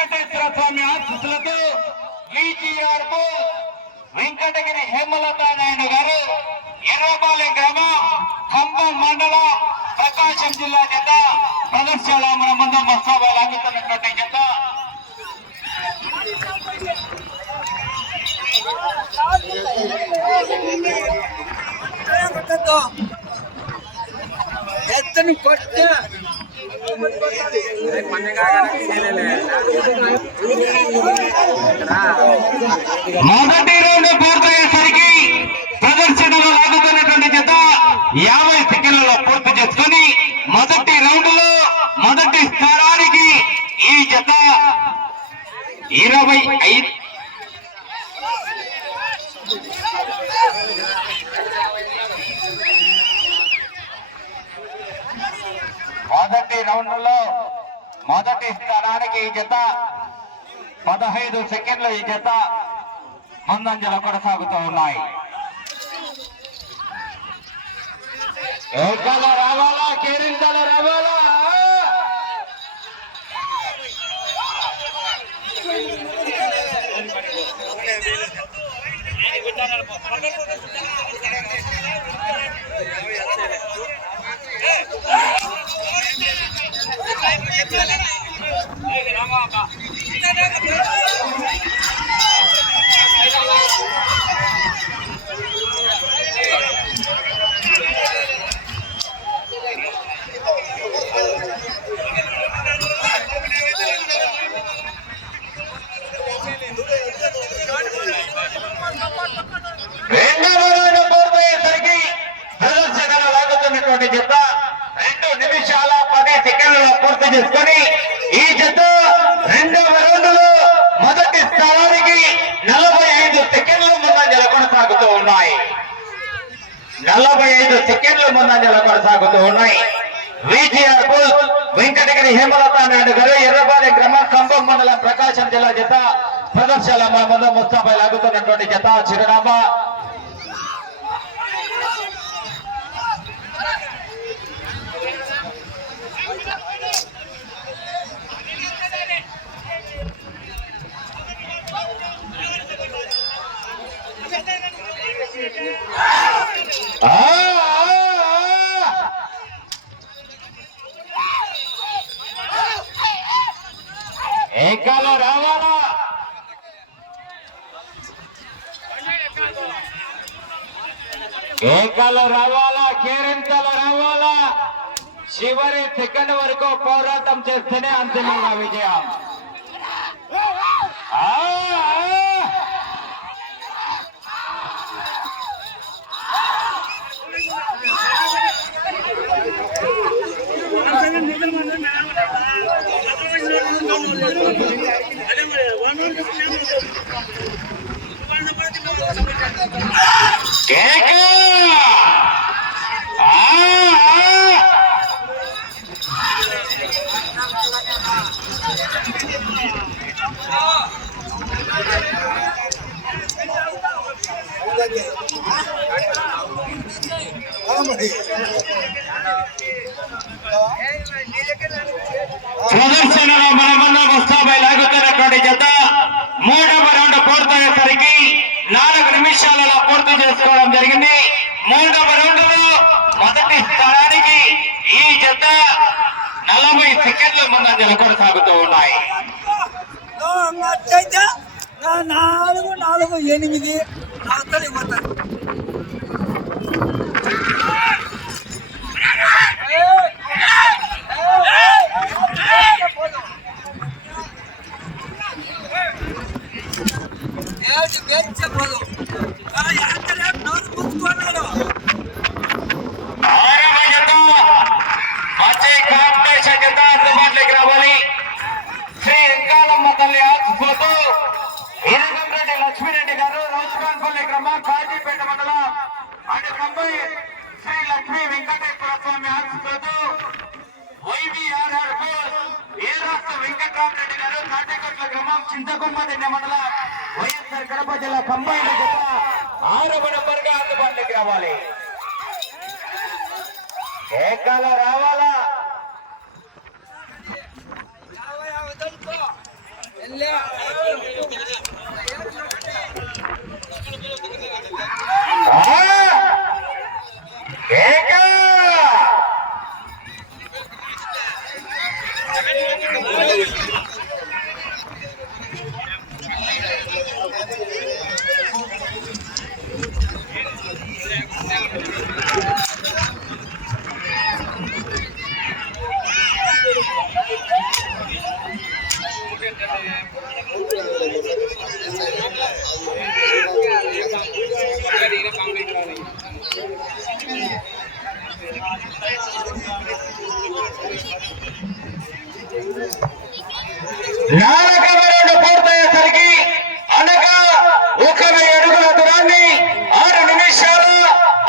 వెంకటేశ్వర స్వామి ఆశీస్సులతో విజిఆర్ వెంకటగిరి హేమలతా నాయుడు గారు ఎర్రపాలెం గ్రామం ఖమ్మం మండలం ప్రకాశం జిల్లా జత ప్రదర్శన మన ముందు మస్తాబా లాగుతున్నటువంటి జత ఎత్తని కొట్ట మొదటి రౌండ్ పూర్తయ్యేసరికి ప్రదర్శనలో లాగుతున్నటువంటి జత 50 సెకండ్లలో పూర్తి చేసుకుని మొదటి రౌండ్ లో మొదటి స్థానానికి ఈ జత 25 మొదటి రౌండ్ లో మొదటి స్థానానికి ఈ జత 15 సెకండ్లు ఈ జత ముందంజలో కొనసాగుతూ ఉన్నాయి. రావాలా కేరింతల రావాలా జత 2 నిమిషాల 10 సెకండ్లలో పూర్తి చేసుకొని ఈ జత రెండవ రౌండ్ లో మొదటి స్థానానికి 45 సెకండ్లు ముందంజల కొనసాగుతూ ఉన్నాయి. 45 సెకండ్లు ముందంజల కొనసాగుతూ ఉన్నాయి. విజిఆర్ వెంకటగిరి హేమలతా నాయుడు గారు ఎర్రపాలెం గ్రామం ఖమ్మం మండలం ప్రకాశం జిల్లా జత ప్రదర్శన ముందు ముస్తాబై లాగుతున్నటువంటి జత చిరునామా ఏకాలో రావాలా ఏకాలో రావాలా కేరింతలో రావాలా చివరి సెకండ్ వరకు పోరాటం చేస్తేనే అంతిమంగా విజయం. ప్రదర్శనలో మన ముందు ముస్తాబై లాగుతున్నటువంటి జత మూడవ రౌండ్ పూర్తయ్యేసరికి 4 నిమిషాలలో పూర్తి చేసుకోవడం జరిగింది. మూడవ రౌండ్ లో మొదటి స్థానానికి ఈ జత 40 సెకండ్ల ముందంజలు కొనసాగుతూ ఉన్నాయి. 4-4-8 అందుబాటులోకి రావాలి. శ్రీ వెంకాలమ్మ తల్లి ఆశీస్సులతో ఇరగంరెడ్డి లక్ష్మీరెడ్డి గారు రౌతుకాన్పల్లి గ్రామం కాజీపేట మండలం అటు కంబై శ్రీ లక్ష్మీ వెంకటేశ్వర స్వామి ఆశీస్సులతో వైబీఆర్ఆర్ ఏ రాష్ట్ర వెంకటరామరెడ్డి గారు కాటేకొట్ల గ్రామం చింతకొమ్మదిన్న మండలం వైఎస్ఆర్ కడప జిల్లా కంబైండ్ జత 6వ నంబర్గా అందుబాటులోకి రావాలి. ఏకాలో రావాలా నాలుగవ రౌండ్ పూర్తయ్యేసరికి అనగా 1,000 అడుగుల దూరాన్ని 6 నిమిషాలు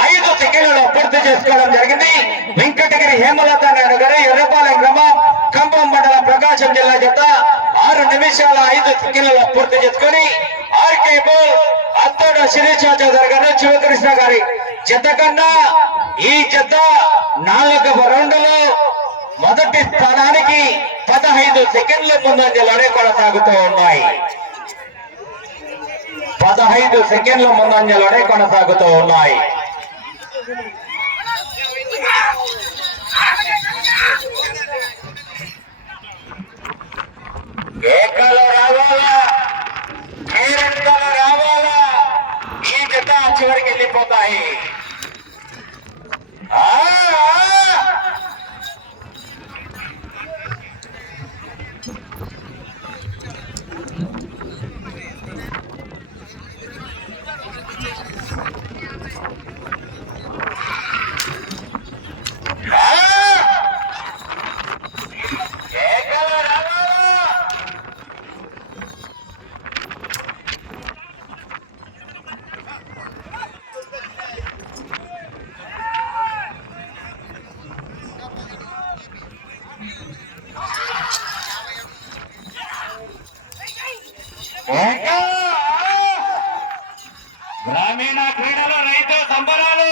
5 సెకండ్లలో పూర్తి చేసుకోవడం జరిగింది. వెంకటగిరి హేమలత నాయుడు గారు ఎర్రపాలెం గ్రామం కంభం మండలం ప్రకాశం జిల్లా జత 6 నిమిషాల 5 సెకండ్లలో పూర్తి చేసుకుని ఆర్కే బోల్ అత్తోడ శిరీష చౌదరి గారు శివకృష్ణ గారి జత కన్నా ఈ జత 4వ రౌండ్లో మొదటి స్థానానికి 15 సెకండ్ల ముందంజలోనే కొనసాగుతూ ఉన్నాయి. 15 సెకండ్ల ముందంజలోనే కొనసాగుతూ ఉన్నాయి. ఏకలు రావాలా, కేరింతలు రావాలా, ఈ జత చివరికి వెళ్ళిపోతాయి. గ్రామీణ క్రీడలో రైతు సంబరాలు.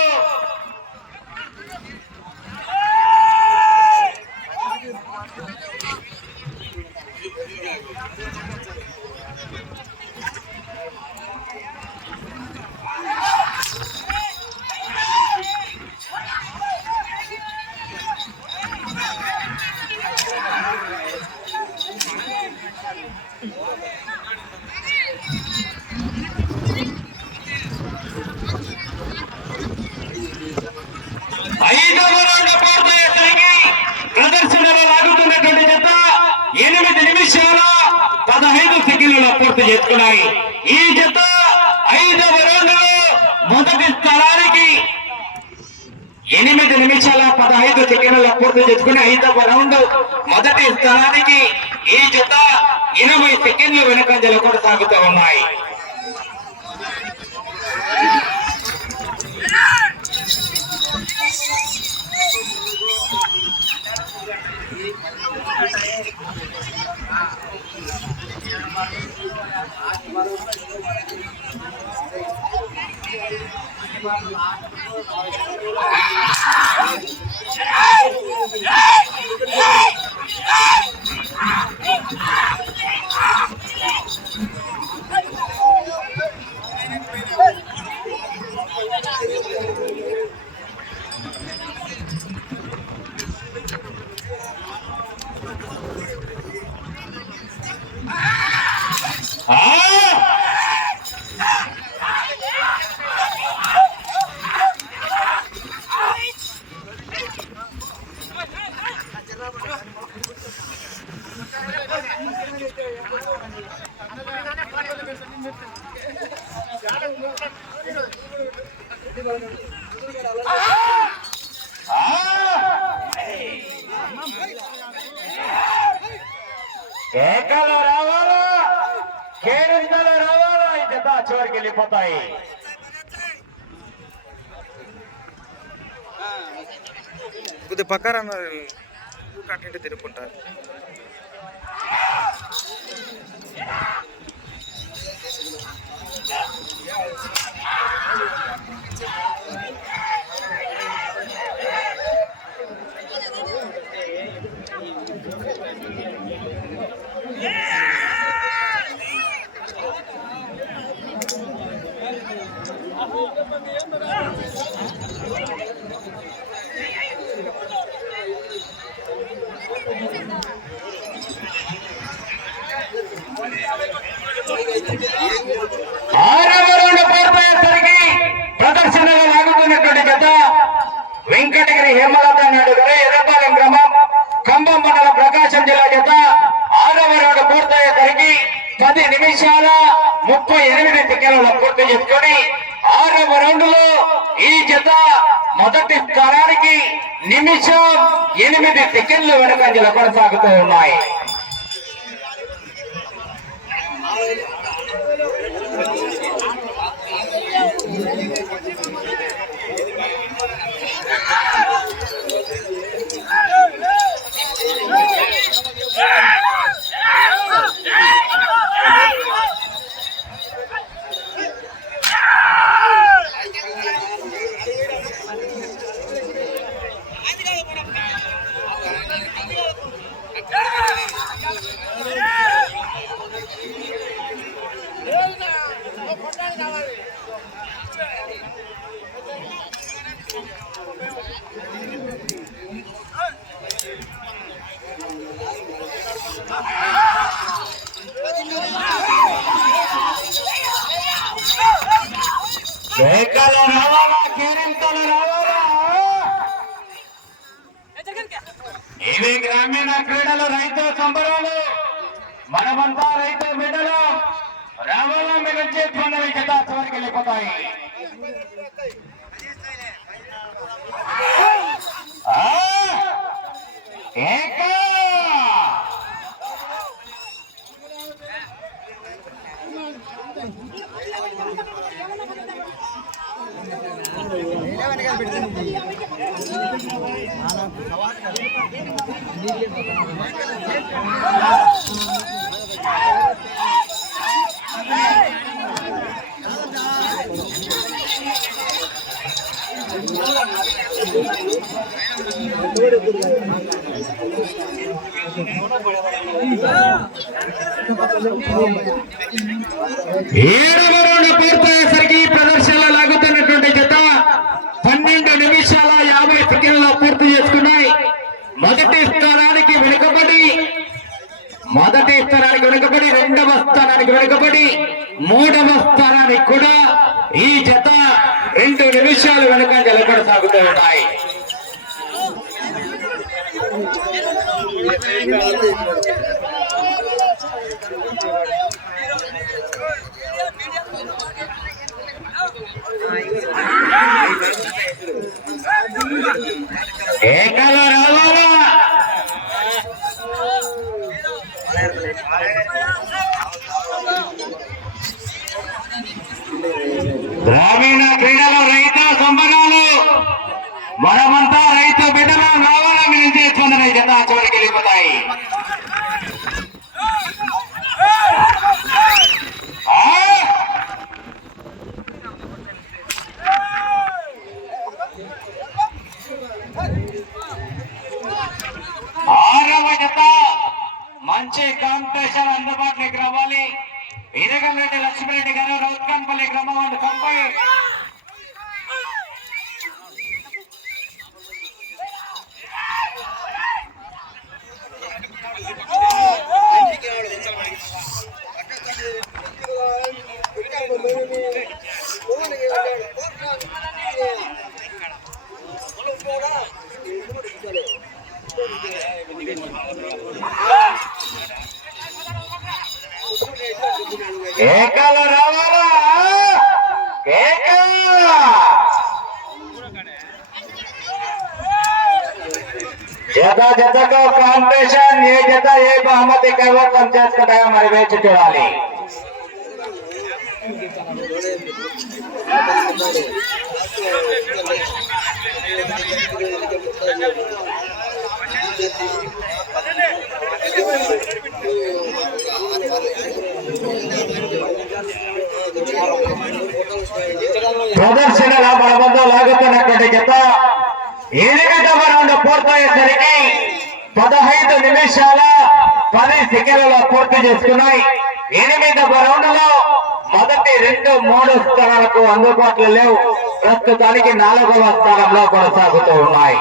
ప్రదర్శనలో లాగుతున్నటువంటి జత 8 నిమిషాల 15 సెకండ్లలో పూర్తి చేసుకున్నాయి. ఈ జత 5వ రౌండ్లో మొదటి స్థానానికి 8 నిమిషాల 15 సెకండ్లలో పూర్తి చేసుకుని 5వ రౌండ్ మొదటి స్థానానికి ఈ జత 20 సెకండ్లు వెనుకంజలో కొనసాగుతూ ఉన్నాయి. కేకలు రావాలా, కేరింతలు రావాలా, ఈ జత చివరికి వెళ్ళిపోతాయి. కొద్ది పక్కన కంటే తిరుగుకుంటారు. నిమిషాల 38 సెకండ్లలో పూర్తి చేసుకొని 6వ రౌండ్ లో ఈ జత మొదటి స్థానానికి నిమిషం 8 సెకండ్లు వెనుకంజలో కొనసాగుతూ ఉన్నాయి. ఇవి గ్రామీణ క్రీడలు రైతు సంబరాలు. మనమంతా రైతు బిడ్డలు రావాలా మిగల్చే పనులు జత చివరికి వెళ్ళిపోతాయి. ఏడవ రౌండ్ పూర్తయ్యేసరికి ప్రదర్శనలో లాగుతున్నటువంటి జత 12 నిమిషాల 50 సెకండ్లలో పూర్తి చేసుకున్నాయి. మొదటి స్థానానికి వెనుకబడి రెండవ స్థానానికి వెనుకబడి 3వ స్థానానికి కూడా ఈ జత 2 నిమిషాలు వెనుకంజలో కొనసాగుతూ ఉన్నాయి. ఏకలో రావాలా గ్రామీణ క్రీడలు రైతు సంబరాలు. మనమంతా రైతు బిడ్డలు రావాలా మీరు చేసుకున్న జత చివరికి వెళ్ళిపోతాయి. మంచి కాంపిటీషన్ అందుబాటులోకి రావాలి. ఇరగంరెడ్డి లక్ష్మీరెడ్డి గారు రౌత్కాన్పల్లి గ్రామం అండ్ కంపై ఏకలు రావాలా జతకు కాంపిటీషన్. ఏ జత ఏ బహుమతి కైవసం చేసుకుంటాయో మరి వేచి చూడాలి. ప్రదర్శనల బలబంతో లాగుతున్నటువంటి జత 8వ రౌండ్ పూర్తయ్యేసరికి 15 నిమిషాల 10 సెకండ్లలో పూర్తి చేసుకున్నాయి. 8వ రౌండ్ లో మొదటి 2, 3 స్థానాలకు అందుబాటులో లేవు. ప్రస్తుతానికి 4వ స్థానంలో కొనసాగుతూ ఉన్నాయి.